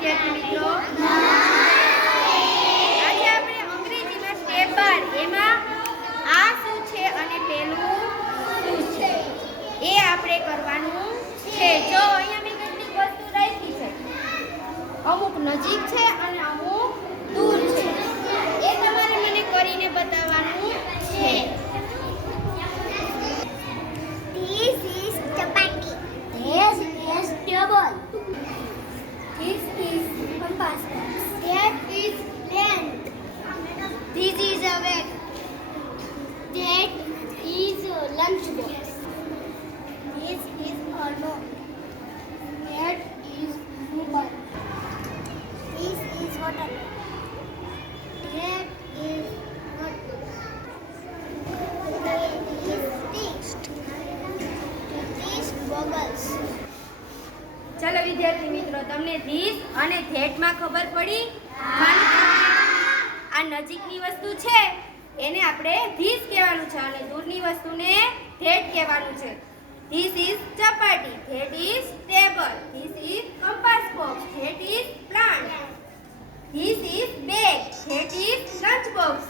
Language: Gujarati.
વિદ્યાર્થી મિત્રો, આજે આપણે અંગ્રેજીમાં સ્ટેપ 12 એમાં આ શું છે અને પેલું શું છે એ આપણે કરવાનું છે. જો અહીંયા મેં કેટલીક વસ્તુ રાખી છે, અમુક નજીક છે અને અમુક દૂર છે, એ તમારે મને કરીને બતાવવાનું છે. This is chapati. This is table. This is compass box. That is length. This is a bag. That is a lunch box. This is a dog. That is mobile. This is water. That is notebook. That is text. Goggles. ચાલો વિદ્યાર્થી મિત્રો, તમને ધીસ અને ધેટમાં ખબર પડી? આ નજીકની વસ્તુ છે એને આપણે ધીસ કહેવાનું છે અને દૂરની વસ્તુને ધેટ કહેવાનું છે. This is chapati, that is table, this is compass box, that is plant, this is bag, that is lunch box,